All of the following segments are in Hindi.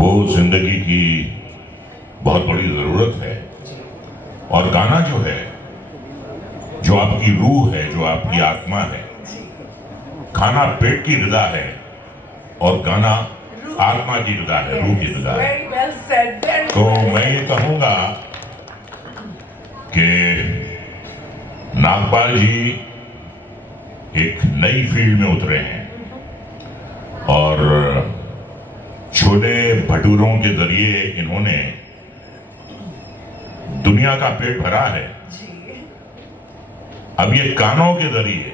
वो जिंदगी की बहुत बड़ी जरूरत है। और गाना जो है, जो आपकी रूह है, जो आपकी आत्मा है, खाना पेट की ग़िज़ा है और गाना आत्मा की ग़िज़ा है, रूह की ग़िज़ा है। तो मैं ये कहूँगा कि नागपाल जी एक नई फील्ड में उतरे हैं और छोले भटूरों के जरिए इन्होंने दुनिया का पेट भरा है। अब ये गानों के जरिए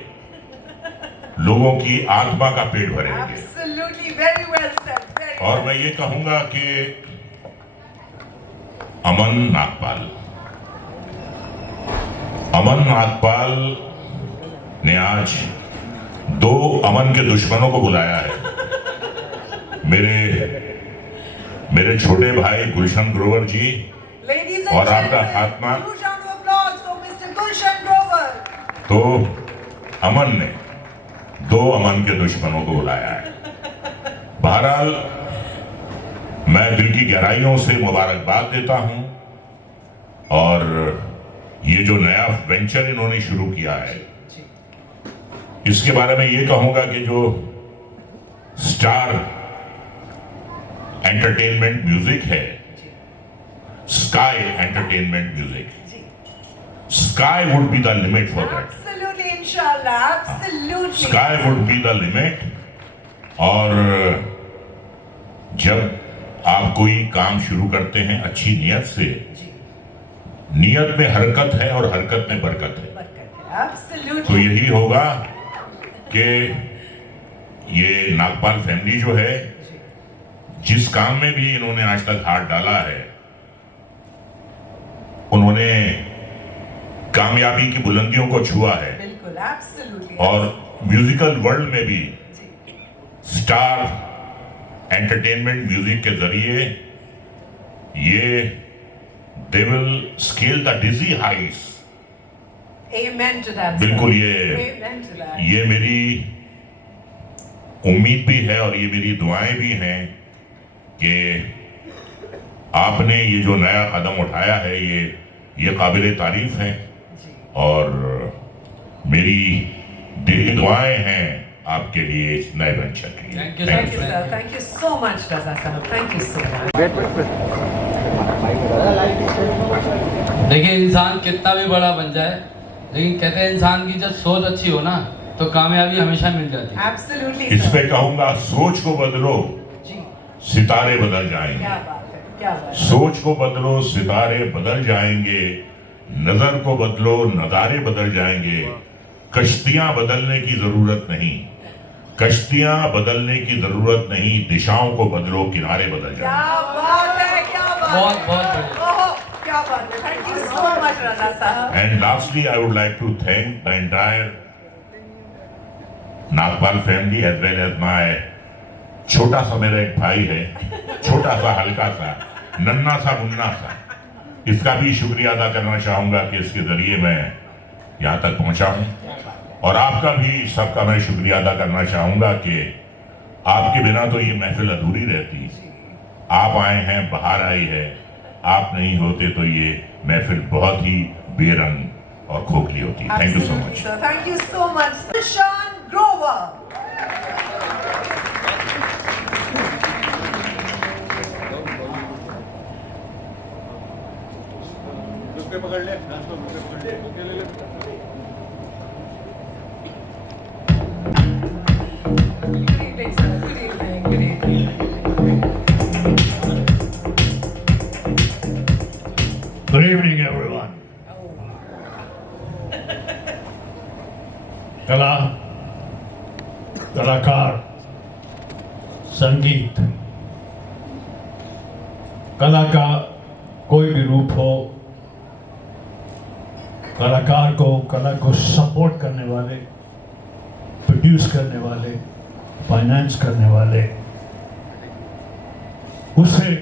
लोगों की आत्मा का पेट भरेंगे। और मैं ये कहूंगा कि अमन नागपाल ने आज 2 अमन के दुश्मनों को बुलाया है। मेरे छोटे भाई गुलशन ग्रोवर जी और आपका खात्मा। तो अमन ने 2 अमन के दुश्मनों को बुलाया है। बहरहाल मैं दिल की गहराइयों से मुबारकबाद देता हूं और ये जो नया वेंचर इन्होंने शुरू किया है, इसके बारे में ये कहूंगा कि जो स्टार एंटरटेनमेंट म्यूजिक है, sky entertainment music, sky would be the limit for that. Absolutely, inshallah, absolutely. Sky would be the limit. और जब आप कोई काम शुरू करते हैं अच्छी नियत से, नियत में हरकत है और हरकत में बरकत है। Absolutely. तो यही होगा कि ये नागपाल फैमिली जो है, जिस काम में भी इन्होंने आज तक हाथ डाला है, उन्होंने कामयाबी की बुलंदियों को छुआ है। बिल्कुल, absolutely. और म्यूजिकल वर्ल्ड में भी स्टार एंटरटेनमेंट म्यूजिक के जरिए ये they will scale the dizzy heights. Amen to that. बिल्कुल Amen to that. ये मेरी उम्मीद भी है और ये मेरी दुआएं भी हैं कि आपने ये जो नया कदम उठाया है, ये काबिले तारीफ है और मेरी दिली दुआएं हैं आपके लिए इस नए वेंचर के लिए। Thank you, sir. Thank you so much, Raza sahab. Thank you so much. देखिए, इंसान कितना भी बड़ा बन जाए, लेकिन कहते हैं इंसान की जब सोच अच्छी हो ना तो कामयाबी हमेशा मिल जाती है। Absolutely, इस sir. पे कहूंगा, सोच को बदलो, जी, सितारे बदल जाएंगे। क्या बात है, क्या बात है. सोच को बदलो, सितारे बदल जाएंगे। नजर को बदलो, नजारे बदल जाएंगे। कश्तियां बदलने की जरूरत नहीं, कश्तियां बदलने की जरूरत नहीं, दिशाओं को बदलो, किनारे बदल क्या जाएंगे। बात है, क्या बात है. बहुत बढ़िया। ओहो, क्या बात है. Thank you so much, Raza sahab. And lastly, I would like to thank the entire Nagpal family as well as my छोटा सा मेरा एक भाई है, छोटा सा, हल्का सा, नन्ना सा, मुन्ना सा, इसका भी शुक्रिया अदा करना चाहूंगा कि इसके जरिए मैं यहाँ तक पहुंचा हूँ। और आपका भी, सबका मैं शुक्रिया अदा करना चाहूंगा कि आपके बिना तो ये महफिल अधूरी रहती। आप आए हैं, बाहर आई है, आप नहीं होते तो ये महफिल बहुत ही बेरंग और खोखली होती। Thank you so Absolutely, much. sir. Thank you so much. Gulshan Grover. Good evening, sir. Good evening. Good evening. Good evening, everyone. कला, कलाकार, संगीत, कला का कोई भी रूप हो, कलाकार को, कला को सपोर्ट करने वाले, प्रोड्यूस करने वाले, फाइनेंस करने वाले, उसे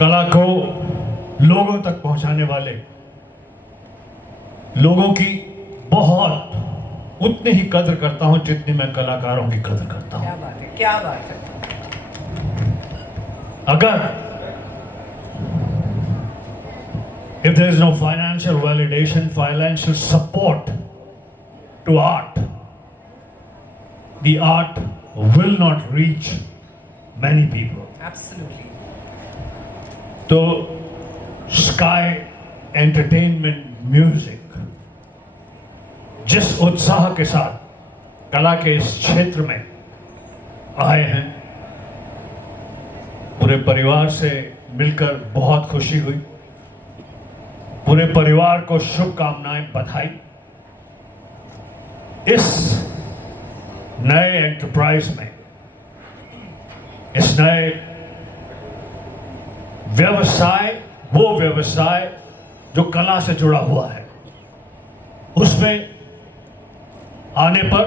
कला को लोगों तक पहुंचाने वाले, लोगों की बहुत उतनी ही कदर करता हूं जितनी मैं कलाकारों की कदर करता हूं। क्या बात है, क्या बात है. अगर if there is no financial validation, financial support to art, the art will not reach many people. Absolutely. तो स्काई एंटरटेनमेंट म्यूजिक जिस उत्साह के साथ कला के इस क्षेत्र में आए हैं, पूरे परिवार से मिलकर बहुत खुशी हुई। पूरे परिवार को शुभकामनाएं, बधाई। इस नए एंटरप्राइज में, इस नए व्यवसाय, वो व्यवसाय जो कला से जुड़ा हुआ है, उसमें आने पर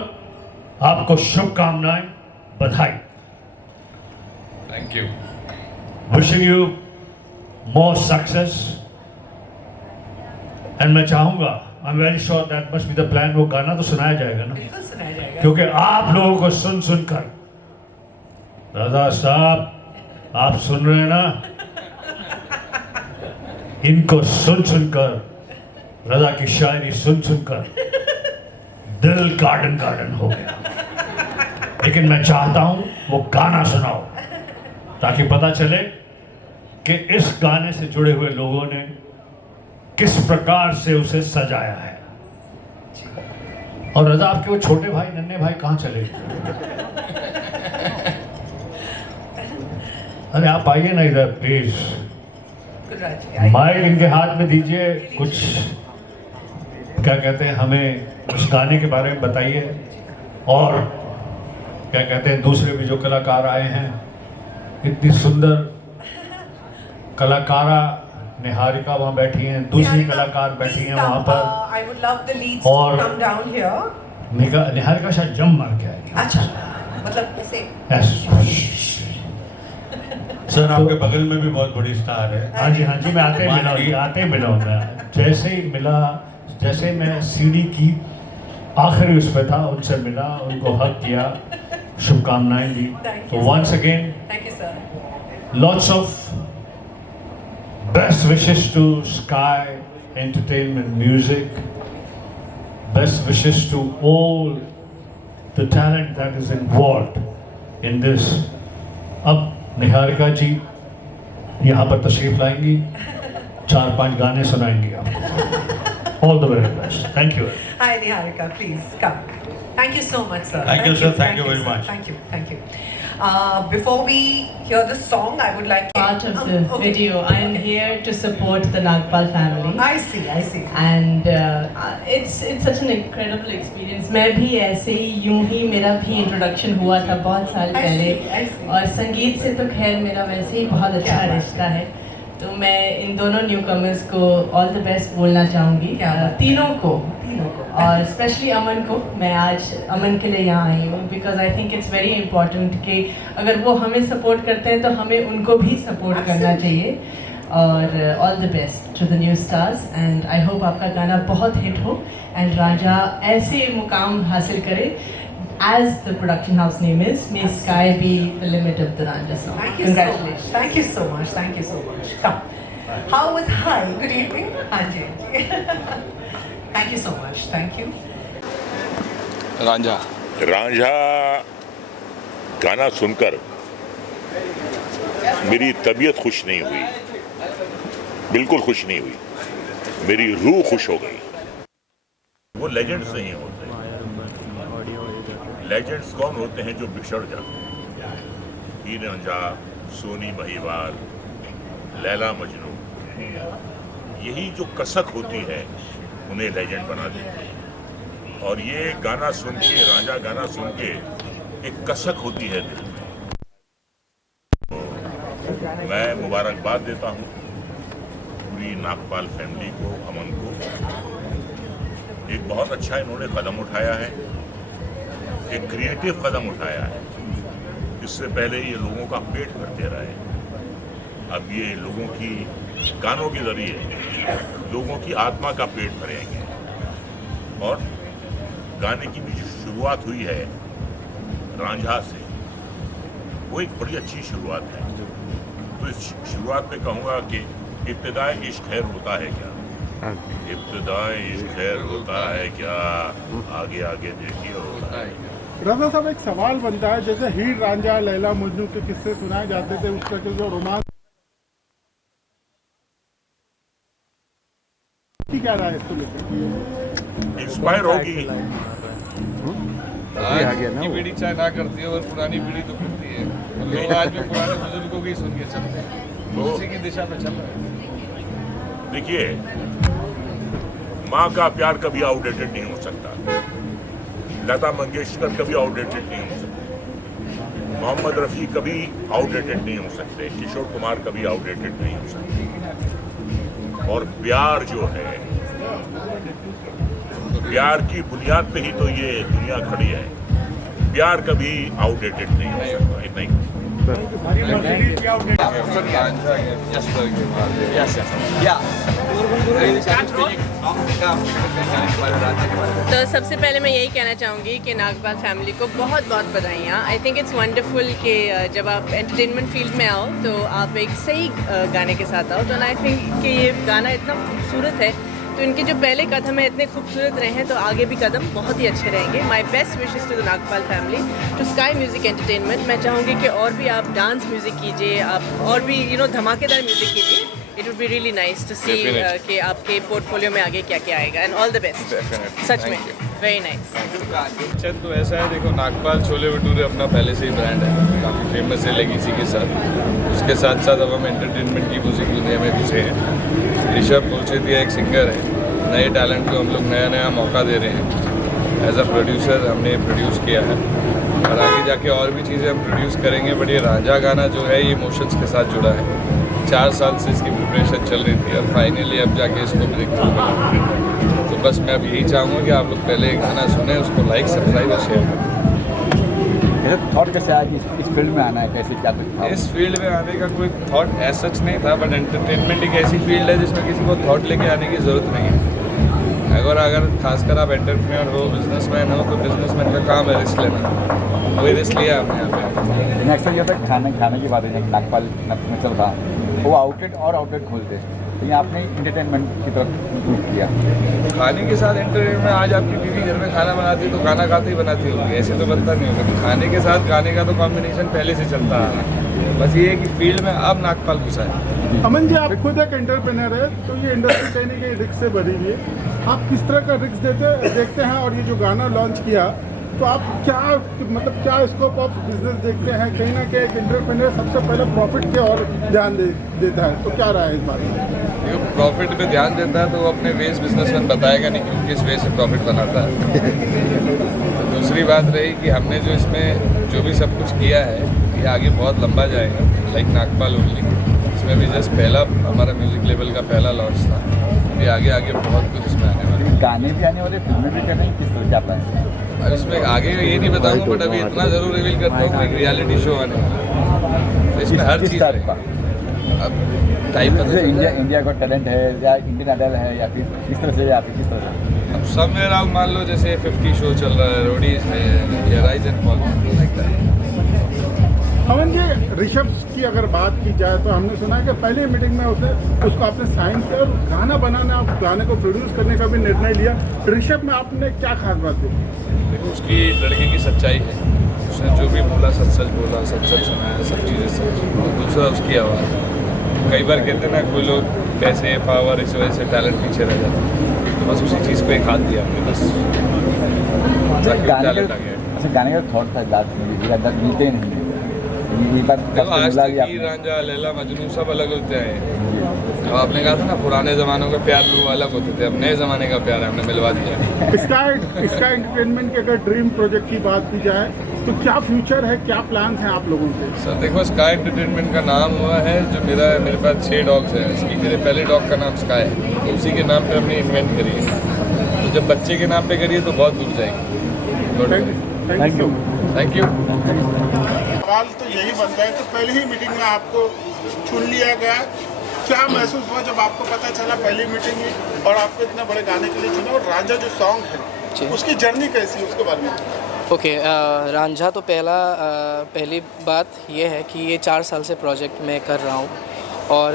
आपको शुभकामनाएं, बधाई। Thank you. Wishing you more success. And मैं चाहूंगा, I am very sure that must be the plan, वो गाना तो सुनाया जाएगा ना, बिल्कुल सुनाया जाएगा। क्योंकि आप लोगों को सुन सुनकर, रजा साहब आप सुन रहे हैं ना, इनको सुन सुनकर, रजा की शायरी सुन सुनकर दिल गार्डन गार्डन हो गया। लेकिन मैं चाहता हूं वो गाना सुनाओ, ताकि पता चले कि इस गाने से जुड़े हुए लोगों ने किस प्रकार से उसे सजाया है। और रजा, आपके वो छोटे भाई, नन्हे भाई कहाँ चले? अरे आप आइए ना इधर प्लीज, माइक इनके हाथ में दीजिए, कुछ क्या कहते हैं, हमें उस गाने के बारे में बताइए। और क्या कहते हैं, दूसरे भी जो कलाकार आए हैं, इतनी सुंदर कलाकारा निहारिका वहाँ बैठी हैं, दूसरी कलाकार बैठी हैं वहाँ पर। I would love the leads और to come down here. Niharika शायद जम मार के आएगी। अच्छा, मतलब इसे सर आपके बगल में भी बहुत बड़ी स्टार है। हाँ जी, हाँ जी, मैं आते ही मिला हूँ मैं। जैसे ही मिला, जैसे मैं सीढ़ी की आखिरी उसमें था, उनसे मिला, उनको हक किया, शुभकामनाएं दी। तो once again, thank you sir. lots of best wishes to Sky Entertainment Music. Best wishes to all the talent that is involved in this. अब निहारिका जी यहाँ पर तशरीफ लाएंगी, 4-5 गाने सुनाएंगी आपको। All the very best. Thank you. Hi Niharika, please come. Thank you so much, sir. Thank you, sir. Thank you very sir. much. Thank you. Before we hear the song, I would like to... Part of the okay. video. I am here to support the Nagpal family. I see. And it's such an incredible experience. मैं भी ऐसे ही यूं ही मेरा भी इंट्रोडक्शन हुआ था बहुत साल पहले। I see. और संगीत से तो खैर मेरा वैसे ही बहुत अच्छा क्या बात रिश्ता है। तो मैं इन दोनों न्यू कमर्स को ऑल द बेस्ट बोलना चाहूँगी, तीनों को। और स्पेशली अमन को, मैं आज अमन के लिए यहाँ आई हूँ because I think it's very important कि अगर वो हमें सपोर्ट करते हैं तो हमें उनको भी सपोर्ट करना चाहिए। और all the best to the new stars and I hope आपका गाना बहुत हिट हो एंड रांझा ऐसे मुकाम हासिल करे as the production house name is. May Sky be the limit of the Ranjha song. Congratulations. Thank you so much. Thank you so much. Come. How was hi? Good evening. Anji. Thank you so much. Thank you. Ranjha Ranjha गाना सुनकर मेरी तबीयत खुश नहीं हुई, बिल्कुल खुश नहीं हुई, मेरी रूह खुश हो गई। वो लेजेंड्स नहीं होते। लेजेंड्स कौन होते हैं? जो बिछड़ जाते हैं। हीर रांझा, सोनी महिवाल, लैला मजनू, यही जो कसक होती है उन्हें लेजेंड बना देती है। और ये गाना सुन के, रांझा गाना सुन के एक कसक होती है दिल में। तो मैं मुबारकबाद देता हूँ पूरी नागपाल फैमिली को, अमन को। एक बहुत अच्छा इन्होंने कदम उठाया है, एक क्रिएटिव कदम उठाया है। इससे पहले ये लोगों का पेट भरते रहे, अब ये लोगों की गानों के जरिए लोगों की आत्मा का पेट भरेंगे। और गाने की भी जो शुरुआत हुई है रांझा से, वो एक बड़ी अच्छी शुरुआत है। तो इस शुरुआत में कहूँगा कि इब्तिदाई इश्क खैर होता है क्या, इब्तिदाई इश्क खैर होता है क्या, आगे आगे देखिए होता है। रजा साहब, एक सवाल बनता है, जैसे हीर रांझा लैला मजनू के किस्से सुनाए जाते थे, उसका जो रोमांस क्या रहा है इसको लेकर? इंस्पायर होगी। आज की पीढ़ी चाहे ना करती है और पुरानी पीढ़ी तो करती है, लोग आज भी पुराने बुजुर्गों की सुन के चलते हैं, तो उसी की दिशा में चल रहे हैं। देखिए, माँ का प्यार कभी आउटडेटेड नहीं हो सकता, लता मंगेशकर कभी आउटडेटेड नहीं हो सकते, मोहम्मद रफ़ी कभी आउटडेटेड नहीं हो सकते, किशोर कुमार कभी आउटडेटेड नहीं हो सकते। और प्यार जो है, प्यार की बुनियाद पे ही तो ये दुनिया खड़ी है। प्यार कभी आउटडेटेड नहीं हो सकता, इतना ही। तो सबसे पहले मैं यही कहना चाहूँगी कि नागपाल फैमिली को बहुत बहुत बधाइयाँ। आई थिंक इट्स वंडरफुल कि जब आप एंटरटेनमेंट फील्ड में आओ तो आप एक सही गाने के साथ आओ। तो आई थिंक कि ये गाना इतना खूबसूरत है, तो इनके जो पहले कदम है इतने खूबसूरत रहे हैं, तो आगे भी कदम बहुत ही अच्छे रहेंगे। My best wishes to the Nagpal family, to sky music entertainment. मैं चाहूँगी कि और भी आप डांस म्यूजिक कीजिए, आप और भी धमाकेदार म्यूजिक कीजिए। It would be really nice to see कि आपके पोर्टफोलियो में आगे क्या क्या आएगा। एंड ऑल द बेस्ट, सच में वेरी नाइस। चंद तो ऐसा है, देखो नागपाल छोले भटूरे अपना पहले से ही ब्रांड है, काफ़ी फेमस है लेगेसी के साथ। उसके साथ साथ अब हम एंटरटेनमेंट की म्यूजिक दुनिया में घुसे हैं। ऋषभ पोलचेतिया एक सिंगर है, नए टैलेंट को हम लोग नया नया मौका दे रहे हैं। एज अ प्रोड्यूसर हमने प्रोड्यूस किया है और आगे जाके और भी चीज़ें हम प्रोड्यूस करेंगे। बट ये रांझा गाना जो है ये इमोशंस के साथ जुड़ा है। 4 साल से इसकी प्रिपरेशन चल रही थी और फाइनली अब जाके इसको ब्रेक थ्रू मिला। तो बस मैं अब यही चाहूँगा कि आप लोग पहले गाना सुने, उसको लाइक, सब्सक्राइब और शेयर करें। थॉट कैसे आया कि इस फील्ड में आना है, कैसे क्या था? इस फील्ड में आने का कोई थॉट एज सच नहीं था, बट एंटरटेनमेंट एक ऐसी फील्ड है जिसमें किसी को थॉट लेके आने की ज़रूरत नहीं है। अगर खासकर आप एंटरप्रेन्योर हो, बिजनेसमैन हो, तो बिजनेसमैन का काम है रिस्क लेना। वही रिस्क लिया आपने यहाँ पे। नेक्स्ट ये होता है खाने की बात है, नागपाल में चल रहा वो आउटलेट और आउटलेट खोलते, तो ये आपने इंटरटेनमेंट की तरफ इंक्लूड किया। खाने के साथ एंटरटेनमेंट, आज आपकी बीवी घर में खाना बनाती है तो खाना खाते ही बनाती होगी, ऐसे तो बनता नहीं होगा। खाने के साथ गाने का तो कॉम्बिनेशन पहले से चलता आ रहा है। बस ये है कि फील्ड में अब नागपाल घुसा है। अमन जी, आप खुद एक एंटरप्रेन्योर है, तो ये इंडस्ट्री कहीं ना कहीं रिस्क से भरी हुई है। आप किस तरह का रिस्क देखते हैं, और ये जो गाना लॉन्च किया, तो आप क्या स्कोप ऑफ बिजनेस देखते हैं? कहीं ना कहीं एक एंटरप्रेन्योर सबसे पहले प्रॉफिट की ओर ध्यान देता है, तो क्या रहा है इस बारे में? प्रॉफिट पे ध्यान देता है तो वो अपने वेज बिजनेसमैन बताएगा नहीं कि किस वे से प्रॉफिट बनाता है। तो दूसरी बात रही कि हमने जो इसमें जो भी सब कुछ किया है, ये आगे बहुत लंबा जाएगा, लाइक नागपाल ओनली। इसमें भी जस्ट पहला हमारा म्यूजिक लेवल का पहला लॉन्च था। अभी आगे बहुत कुछ इसमें आने वाला है। गाने भी आने वाले, फिल्में भी करने, किस तरह क्या प्लान है? अब इसमें आगे ये नहीं बताऊंगा, बट अभी इतना जरूर रिवील करता हूँ कि एक रियलिटी शो आने वाला है, तो इसमें हर चीज़ टाइप का? अब टाइप पता चल जाएगा। इंडिया का टैलेंट है या इंडियन आइडल है, या फिर किस तरह से, या फिर किस तरह से? अब सब मेरा मान लो जैसे 50 शो चल रहा है, रोडीज है या rise and fall like that. Aman ji, Rishabh की अगर बात की जाए तो हमने सुना है कि पहली मीटिंग में उसको आपने साइन किया और गाना बनाना, आप गाने को प्रोड्यूस करने का भी निर्णय लिया। ऋषभ में आपने क्या खास बात देखी? देखो, उसकी लड़के की सच्चाई है, उसने जो भी बोला सच सच बोला, सच सच सुनाया, सब चीज़ें सच। दूसरा उसकी आवाज़। कई बार कहते ना कोई लोग पैसे, पावर, इस वजह से टैलेंट पीछे रह जाता है, तो बस उसी चीज़ को एक हाथ दिया हमने, बस टैलेंट आ गया। अच्छा, गाने का थॉट था, मिलते नहीं। देखो, आज तक हीर रांझा लैला मजनू सब अलग होते हैं। तो आपने कहा था ना पुराने ज़मानों का प्यार वो अलग होते थे, अब नए ज़माने का प्यार हमने मिलवा दिया। इसका एंटरटेनमेंट के अगर ड्रीम प्रोजेक्ट की बात की जाए तो क्या फ्यूचर है, क्या प्लान हैं आप लोगों के? सर देखो, स्काई एंटरटेनमेंट का नाम हुआ है जो मेरे पास 6 डॉग्स हैं। इसकी मेरे पहले डॉग का नाम स्काई है, तो उसी के नाम पे हमने इन्वेंट करी है। तो जब बच्चे के नाम पे करिए तो बहुत दूर जाएंगे। Thank you. Thank you. सवाल तो यही बनता है, तो पहली ही मीटिंग में आपको चुन लिया गया, क्या महसूस हुआ जब आपको पता चला पहली मीटिंग में, और आपको इतने बड़े गाने के लिए चुना? और रांझा जो सॉन्ग है उसकी जर्नी कैसी है, उसके बारे में? ओके रांझा तो पहली बात ये है कि ये 4 साल से प्रोजेक्ट मैं कर रहा हूँ और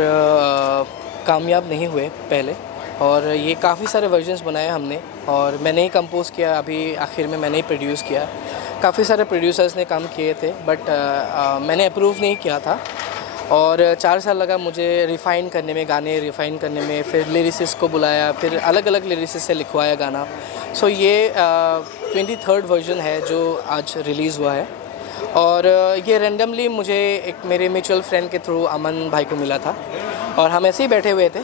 कामयाब नहीं हुए पहले, और ये काफ़ी सारे वर्जन्स बनाए हमने और मैंने ही कंपोज़ किया, अभी आखिर में मैंने ही प्रोड्यूस किया। काफ़ी सारे प्रोड्यूसर्स ने काम किए थे बट मैंने अप्रूव नहीं किया था और 4 साल लगा मुझे रिफ़ाइन करने में, गाने रिफ़ाइन करने में। फिर लिरिसिस्ट को बुलाया, फिर अलग अलग लिरिसिस्ट से लिखवाया गाना। सो ये 23rd वर्जन है जो आज रिलीज़ हुआ है और ये रैंडमली मुझे एक मेरे म्यूचुअल फ्रेंड के थ्रू अमन भाई को मिला था और हम ऐसे ही बैठे हुए थे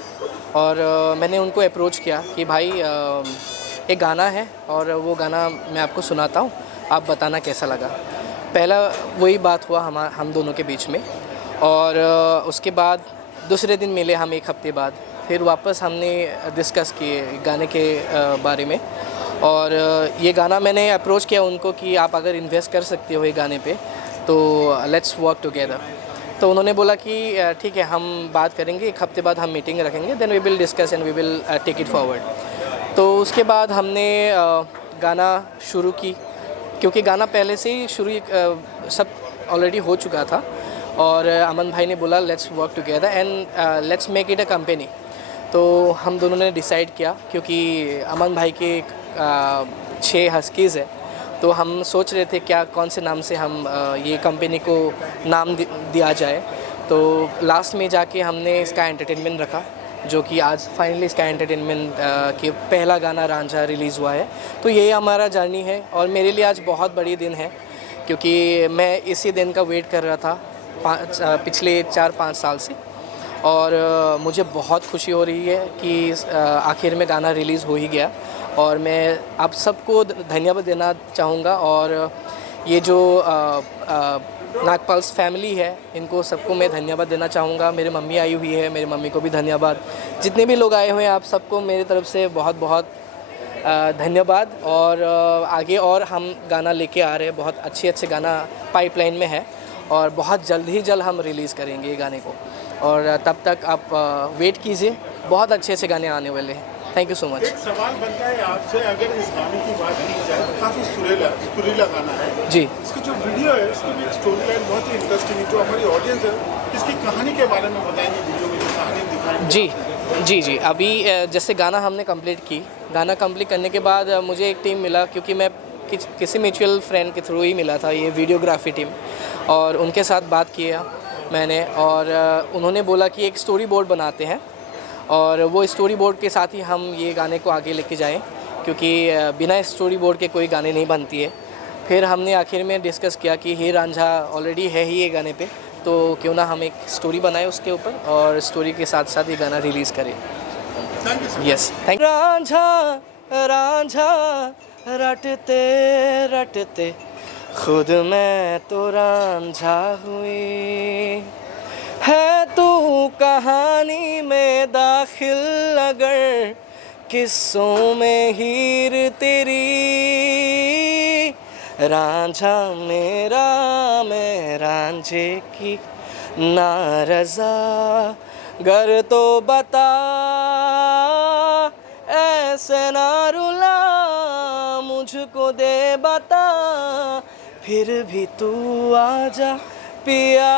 और मैंने उनको अप्रोच किया कि भाई एक गाना है और वो गाना मैं आपको सुनाता हूँ, आप बताना कैसा लगा। पहला वही बात हुआ हम दोनों के बीच में और उसके बाद दूसरे दिन मिले हम 1 हफ़्ते बाद, फिर वापस हमने डिस्कस किए गाने के बारे में और ये गाना मैंने अप्रोच किया उनको कि आप अगर इन्वेस्ट कर सकते हो ये गाने पे तो लेट्स वर्क टुगेदर। तो उन्होंने बोला कि ठीक है हम बात करेंगे, 1 हफ़्ते बाद हम मीटिंग रखेंगे, then we will discuss and we will take it forward. तो उसके बाद हमने गाना शुरू की, क्योंकि गाना पहले से ही सब ऑलरेडी हो चुका था और अमन भाई ने बोला let's work together and let's make it a company. तो हम दोनों ने डिसाइड किया, क्योंकि अमन भाई के 6 हस्कीज़ है तो हम सोच रहे थे कौन से नाम से हम ये कंपनी को नाम दिया जाए। तो लास्ट में जाके हमने स्काई एंटरटेनमेंट रखा, जो कि आज फाइनली स्काई एंटरटेनमेंट के पहला गाना रांझा रिलीज़ हुआ है। तो ये हमारा जर्नी है और मेरे लिए आज बहुत बड़ी दिन है, क्योंकि मैं इसी दिन का वेट कर रहा था पिछले 4-5 साल से और मुझे बहुत खुशी हो रही है कि आखिर में गाना रिलीज़ हो ही गया और मैं आप सबको धन्यवाद देना चाहूँगा। और ये जो नागपाल्स फैमिली है इनको सबको मैं धन्यवाद देना चाहूँगा। मेरी मम्मी आई हुई है, मेरी मम्मी को भी धन्यवाद। जितने भी लोग आए हुए हैं आप सबको मेरी तरफ से बहुत बहुत धन्यवाद। और आगे और हम गाना लेके आ रहे हैं, बहुत अच्छे गाना पाइपलाइन में है और बहुत जल्द हम रिलीज़ करेंगे ये गाने को और तब तक आप वेट कीजिए, बहुत अच्छे गाने आने वाले हैं। Thank you so much. एक सवाल बनता है आपसे, अगर इस गाने की बात की जाए तो काफ़ी सुरीला गाना है जी। इसकी जो वीडियो है इसकी भी एक स्टोरी लाइन बहुत ही इंटरेस्टिंग है। जो हमारी ऑडियंस है इसकी कहानी के बारे में बताएंगे, वीडियो में जो कहानी दिखाएंगे। जी अभी जैसे गाना हमने गाना कंप्लीट करने के बाद मुझे एक टीम मिला, क्योंकि मैं किसी म्यूचुअल फ्रेंड के थ्रू ही मिला था, ये वीडियोग्राफी टीम, और उनके साथ बात किया मैंने और उन्होंने बोला कि एक स्टोरी बोर्ड बनाते हैं और वो स्टोरी बोर्ड के साथ ही हम ये गाने को आगे लेके जाएं, क्योंकि बिना स्टोरी बोर्ड के कोई गाने नहीं बनती है। फिर हमने आखिर में डिस्कस किया कि ही रांझा ऑलरेडी है ही ये गाने पे, तो क्यों ना हम एक स्टोरी बनाएं उसके ऊपर और स्टोरी के साथ साथ ये गाना रिलीज़ करें। Yes, thank you. Ranjha Ranjha रटते रटते खुद मैं तो रांझा हुई, है तू कहानी में दाखिल अगर किस्सों में हीर तेरी, रांझा मेरा मैं रांझे की नारज़ा, गर तो बता ऐसे ना रुला मुझको दे बता, फिर भी तू आजा पिया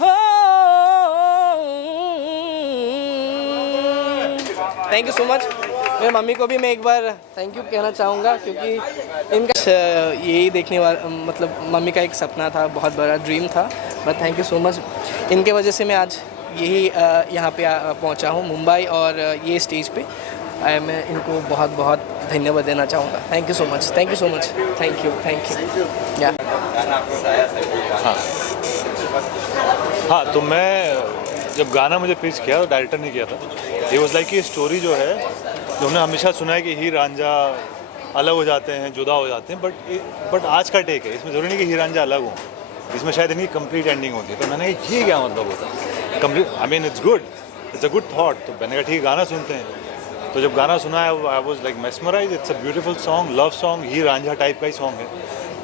हो। Thank you so much. मेरी मम्मी को भी मैं एक बार थैंक यू कहना चाहूँगा, क्योंकि इनका यही देखने वाला मतलब मम्मी का एक सपना था, बहुत बड़ा ड्रीम था। But thank you so much, इनके वजह से मैं आज यही यहाँ पे पहुँचा हूँ मुंबई और ये स्टेज पे मैं इनको बहुत बहुत धन्यवाद देना चाहूँगा। Thank you so much, thank you so much, thank you या। हाँ, तो मैं जब गाना मुझे पिच किया तो डायरेक्टर ने किया था, ये वाज लाइक ये स्टोरी जो है जो हमने हमेशा सुना है कि हीर रांझा अलग हो जाते हैं, जुदा हो जाते हैं, बट आज का टेक है, इसमें ज़रूरी नहीं कि हीर रांझा अलग हो, इसमें शायद इनकी कंप्लीट एंडिंग होती है। तो मैंने ये क्या मतलब होता है complete, I mean it's good, it's a good thought. तो मैंने कहा ठीक गाना सुनते हैं। तो जब गाना सुना है I was like mesmerise, it's a beautiful song, love song, Heer Ranjha type का ही सॉन्ग है,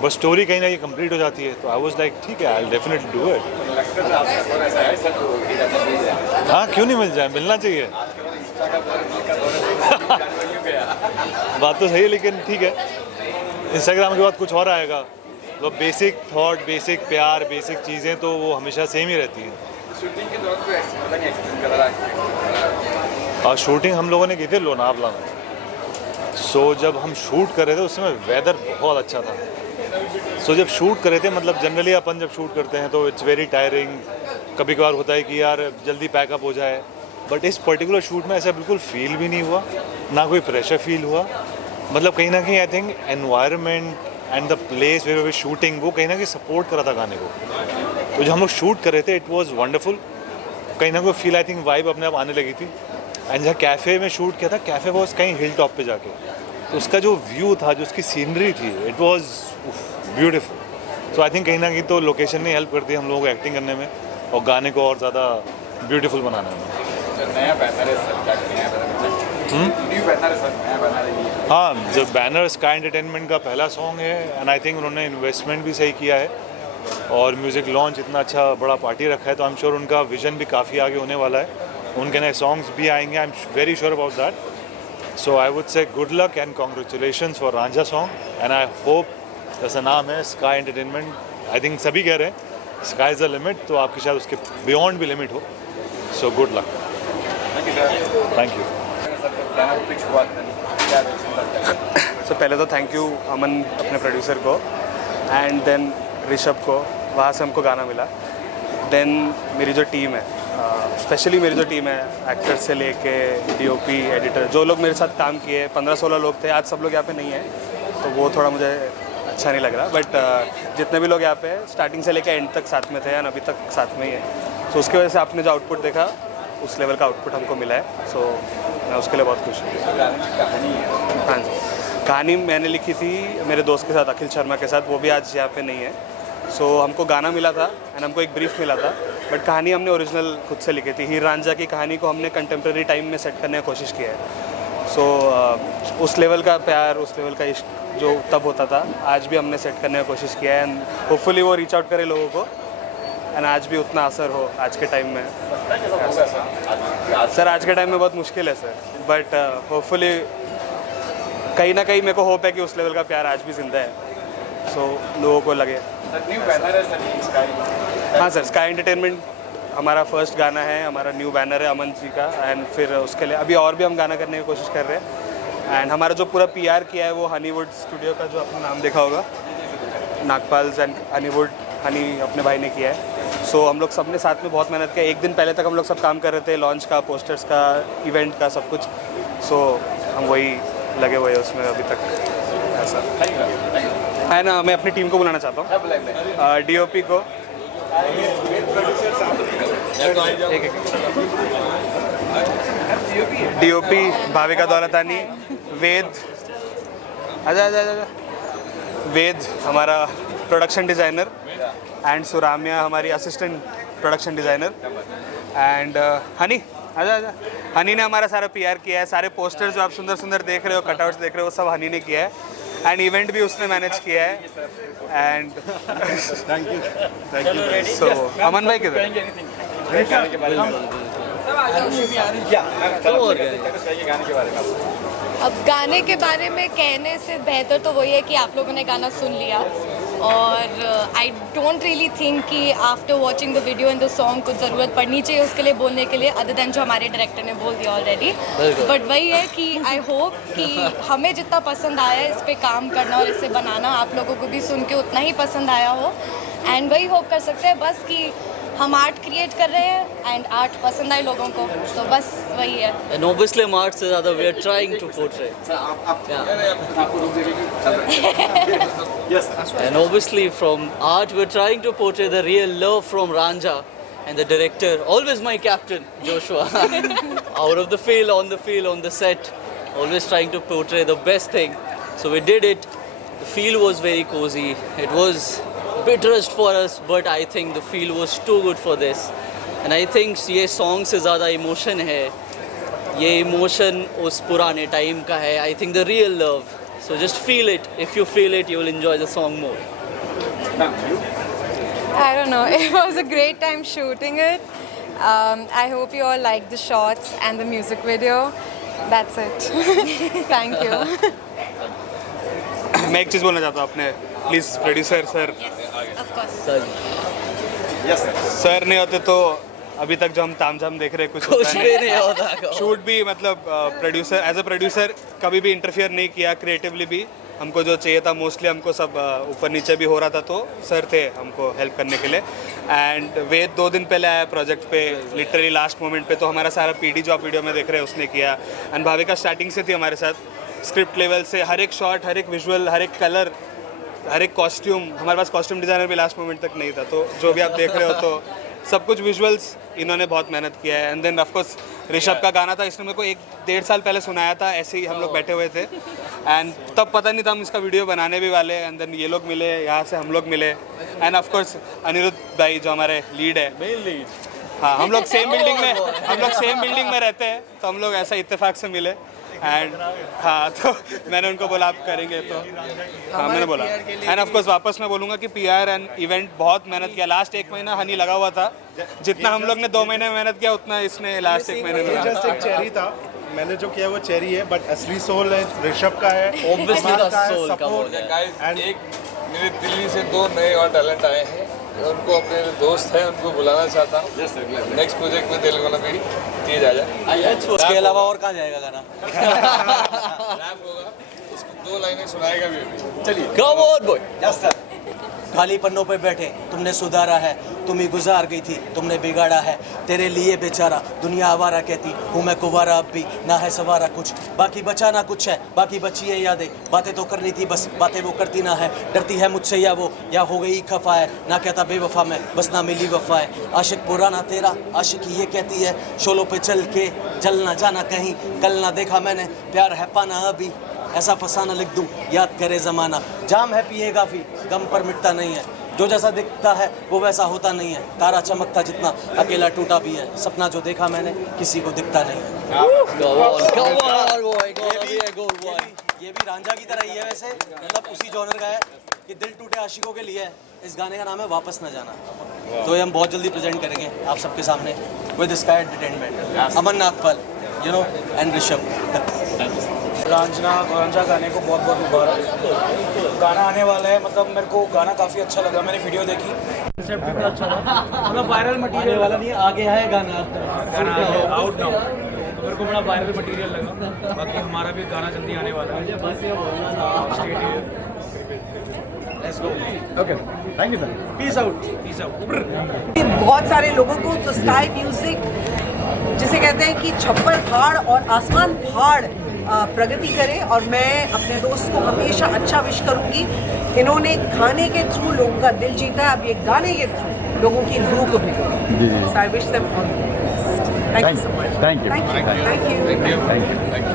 बस स्टोरी कहीं ना कहीं कंप्लीट हो जाती है। तो आई वाज लाइक ठीक है, I will definitely do it. हाँ, क्यों नहीं मिल जाए, मिलना चाहिए। बात तो सही है, लेकिन ठीक है, इंस्टाग्राम के बाद कुछ और आएगा, तो बेसिक थॉट, बेसिक प्यार, बेसिक चीज़ें तो वो हमेशा सेम ही रहती हैं। शूटिंग के दौरान कोई पता नहीं एक्सपीरियंस कर रहा है। और शूटिंग हम लोगों ने की थी लोनावला में। सो जब हम शूट कर रहे थे उस समय वेदर बहुत अच्छा था। सो जब शूट कर रहे थे, मतलब जनरली अपन जब शूट करते हैं तो इट्स वेरी टायरिंग, कभी कभार होता है कि यार जल्दी पैकअप हो जाए, बट इस पर्टिकुलर शूट में ऐसा बिल्कुल फील भी नहीं हुआ, ना कोई प्रेशर फील हुआ। मतलब कहीं ना कहीं I think environment and the place where we shooting वो कहीं ना कहीं सपोर्ट कर रहा था गाने को। तो जब हम लोग शूट कर रहे थे इट वाज वंडरफुल, कहीं ना कोई फील आई थिंक वाइब अपने आप आने लगी थी। एंड जहाँ कैफ़े में शूट किया था, कैफ़े वॉज कहीं हिल टॉप पे जाके, तो उसका जो व्यू था, जो उसकी सीनरी थी, it was beautiful. So I think कहीं ना कहीं तो लोकेशन ने हेल्प करती है हम लोगों को एक्टिंग करने में और गाने को और ज़्यादा ब्यूटीफुल बनाने में। नया बैनर है सर, क्या नया बैनर? न्यू बैनर है सर, नया बैनर है। हाँ, जो बैनर स्काई एंटरटेनमेंट का पहला सॉन्ग है एंड आई थिंक उन्होंने इन्वेस्टमेंट भी सही किया है और म्यूज़िक लॉन्च इतना अच्छा बड़ा पार्टी रखा है, तो आई एम श्योर उनका विजन भी काफ़ी आगे होने वाला है। उनके नए सॉन्ग्स भी आएंगे, I am very sure about that. So I would say good luck and congratulations for Ranjha song and I hope, जैसा नाम है स्काई एंटरटेनमेंट, आई थिंक सभी कह रहे हैं स्काई इज़ द लिमिट, तो आपकी शायद उसके बियॉन्ड भी लिमिट हो। So good luck, thank you. So पहले तो थैंक यू अमन अपने प्रोड्यूसर को, एंड देन ऋषभ को, वहाँ से हमको गाना मिला। देन मेरी जो टीम है, स्पेशली मेरी जो टीम है, एक्टर से लेके डीओपी, एडिटर, जो लोग मेरे साथ काम किए, 15-16 लोग थे, आज सब लोग यहाँ पे नहीं हैं, तो वो थोड़ा मुझे अच्छा नहीं लग रहा। बट जितने भी लोग यहाँ पे स्टार्टिंग से लेके एंड तक साथ में थे एंड अभी तक साथ में ही है, तो उसकी वजह से आपने जो आउटपुट देखा उस लेवल का आउटपुट हमको मिला है। सो मैं उसके लिए बहुत खुश हूँ। हाँ जी, कहानी मैंने लिखी थी मेरे दोस्त के साथ, अखिल शर्मा के साथ, वो भी आज यहाँ पे नहीं है। सो हमको गाना मिला था एंड हमको एक ब्रीफ मिला था, बट कहानी हमने ओरिजिनल खुद से लिखी थी। हीर रांझा की कहानी को हमने कंटेम्प्रेरी टाइम में सेट करने की कोशिश की है। सो उस लेवल का प्यार, उस लेवल का इश्क जो तब होता था, आज भी हमने सेट करने की कोशिश किया है एंड होपफुली वो रीच आउट करे लोगों को एंड आज भी उतना असर हो आज के टाइम में। सर आज के टाइम में बहुत मुश्किल है सर, बट होपफुली कहीं ना कहीं मेरे को होप है कि उस लेवल का प्यार आज भी जिंदा है, सो लोगों को लगे। हाँ सर, स्काई एंटरटेनमेंट हमारा फर्स्ट गाना है, हमारा न्यू बैनर है अमन जी का, एंड फिर उसके लिए अभी और भी हम गाना करने की कोशिश कर रहे हैं। एंड हमारा जो पूरा पीआर किया है वो हनीवुड स्टूडियो का, जो आपने नाम देखा होगा, नागपाल्स एंड हनीवुड, हनी अपने भाई ने किया है। सो हम लोग सब ने साथ में बहुत मेहनत किया, एक दिन पहले तक हम लोग सब काम कर रहे थे, लॉन्च का, पोस्टर्स का, इवेंट का, सब कुछ। सो हम वही लगे हुए हैं उसमें अभी तक, ऐसा है ना। मैं अपनी टीम को बुलाना चाहता हूँ, डीओपी को, डीओपी भाविका दौलतानी, वेद, आजा आजा आजा, वेद हमारा प्रोडक्शन डिज़ाइनर, एंड सुराम्या हमारी assistant production designer, and honey, आजा आजा, हनी ने हमारा सारा पीआर किया है। सारे पोस्टर्स जो आप सुंदर सुंदर देख रहे हो, कटआउट्स देख रहे हो, वो सब हनी ने किया है, एंड इवेंट भी उसने मैनेज किया है। And thank you. So Aman भाई किधर? अब गाने के बारे में कहने से बेहतर तो वही है कि आप लोगों ने गाना सुन लिया, और आई डोंट रियली थिंक कि after watching the video and the song कुछ ज़रूरत पड़नी चाहिए उसके लिए बोलने के लिए, अदर देन जो हमारे डायरेक्टर ने बोल दिया ऑलरेडी। बट वही है कि आई होप कि हमें जितना पसंद आया इस पर काम करना और इसे बनाना, आप लोगों को भी सुन के उतना ही पसंद आया हो, एंड वही होप कर सकते हैं बस कि हम आर्ट क्रिएट कर रहे हैं एंड आर्ट पसंद आए लोगों को, तो बस वही है। And obviously हम art से ज़्यादा we are trying to portray. And obviously from art we're trying to portray the real love from Ranjha and the director, always my captain, Joshua. Out of the field, on the set, always trying to portray the best thing. So we did it. The feel was very cozy. It was bit rushed for us, but I think the feel was too good for this. And I think ये song से ज़्यादा emotion है, ये emotion उस पुराने time का है. I think the real love. So just feel it. If you feel it, you will enjoy the song more. I don't know. It was a great time shooting it. I hope you all liked the shots and the music video. That's it. Thank you. मैं एक चीज़ बोलना चाहता हूँ अपने प्लीज़ प्रोड्यूसर सर, सर नहीं होते तो अभी तक जो हम तामझाम देख रहे हैं कुछ भी नहीं होता। शूट भी मतलब प्रोड्यूसर एज अ प्रोड्यूसर कभी भी इंटरफियर नहीं किया, क्रिएटिवली भी हमको जो चाहिए था मोस्टली हमको सब ऊपर नीचे भी हो रहा था, तो सर थे हमको हेल्प करने के लिए। एंड वेद 2 दिन पहले आया प्रोजेक्ट पे, लिटरली लास्ट मोमेंट पे, तो हमारा सारा पीडी जो आप वीडियो में देख रहे हैं उसने किया। एंड भाविका स्टार्टिंग से थी हमारे साथ, स्क्रिप्ट लेवल से हर एक शॉट, हर एक विजुअल, हर एक कलर, हर एक कॉस्ट्यूम। हमारे पास कॉस्ट्यूम डिज़ाइनर भी लास्ट मोमेंट तक नहीं था, तो जो भी आप देख रहे हो तो सब कुछ विजुअल्स इन्होंने बहुत मेहनत किया है। एंड देन ऑफकोर्स ऋषभ का गाना था, इसने मेरे को 1-1.5 साल पहले सुनाया था, ऐसे ही हम लोग बैठे हुए थे एंड तब पता नहीं था हम इसका वीडियो बनाने भी वाले। एंड देन ये लोग मिले, यहाँ से हम लोग मिले। एंड ऑफकोर्स अनिरुद्ध भाई जो हमारे लीड है, मेन लीड, हाँ, हम लोग सेम बिल्डिंग में रहते हैं, तो हम लोग ऐसा इत्तेफाक से मिले। एंड हाँ, तो मैंने उनको बोला आप करेंगे, तो हाँ मैंने बोला। एंड ऑफकोर्स वापस मैं बोलूँगा कि PR एंड इवेंट बहुत मेहनत किया। लास्ट 1 महीना हनी लगा हुआ था, जितना हम लोग ने 2 महीने में मेहनत किया उतना इसने लास्ट 1 महीने में। जस्ट एक चेरी था, मैंने जो किया वो चेरी है, बट असली सोल है ऋषभ का है, Obviously the soul का बोल है। गाइस, एक मेरे दिल्ली से 2 नए और टैलेंट आए हैं, उनको अपने दोस्त हैं उनको बुलाना चाहता हूँ नेक्स्ट प्रोजेक्ट में। तेलंगाना भी तेज आ जाए, उसके अलावा और कहाँ जाएगा गाना? रैप होगा, उसको 2 लाइनें सुनाएगा भी अभी। चलिए, come on boy. Yes sir. खाली पन्नों पे बैठे तुमने सुधारा है, तुम ही गुजार गई थी तुमने बिगाड़ा है, तेरे लिए बेचारा दुनिया आवारा कहती हूँ मैं कुवारा, अब भी ना है सवारा कुछ, बाकी बचा ना कुछ है, बाकी बची है यादें, बातें तो करनी थी बस बातें वो करती ना है, डरती है मुझसे या वो या हो गई खफा है, ना कहता बेवफा मैं बस ना मिली वफा है, आशिक पुराना तेरा आशिकी ये कहती है, शोलों पे चल के जल ना जाना कहीं, कल ना देखा मैंने प्यार है पाना अभी, ऐसा फसाना लिख दूं याद करे ज़माना, जाम है पिए काफ़ी गम पर मिटता नहीं है, जो जैसा दिखता है वो वैसा होता नहीं है, तारा चमकता जितना अकेला टूटा भी है, सपना जो देखा मैंने किसी को दिखता नहीं है। ये भी रांझा की तरह ही है वैसे, मतलब उसी जॉनर का है कि दिल टूटे आशिकों के लिए है। इस गाने का नाम है वापस न जाना, तो ये हम बहुत जल्दी प्रेजेंट करेंगे आप सबके सामने with sky entertainment, Aman Nagpal and Rishabh. Ranjha गाने को बहुत बहुत मुबारक। गाना आने वाला है, मतलब मेरे को गाना काफ़ी अच्छा लगा, मैंने वीडियो देखी, कंसेप्ट भी अच्छा लगा, मतलब वायरल मटीरियल वाला नहीं, आगे है गाना आउट नाउ, मेरे को बड़ा वायरल मटीरियल लगा। बाकी हमारा भी गाना जल्दी आने वाला है। Let's go. Okay, thank you sir, peace out, peace out. बहुत सारे लोगों को तो स्काई म्यूजिक जिसे कहते हैं कि छप्पर फाड़ और आसमान फाड़ प्रगति करे, और मैं अपने दोस्त को हमेशा अच्छा विश करूंगी। इन्होंने गाने के थ्रू लोगों का दिल जीता है, अब ये गाने के थ्रू लोगों की रूह को भी करें। So I wish them all the best. Thank you so much. Thank you. Thank you.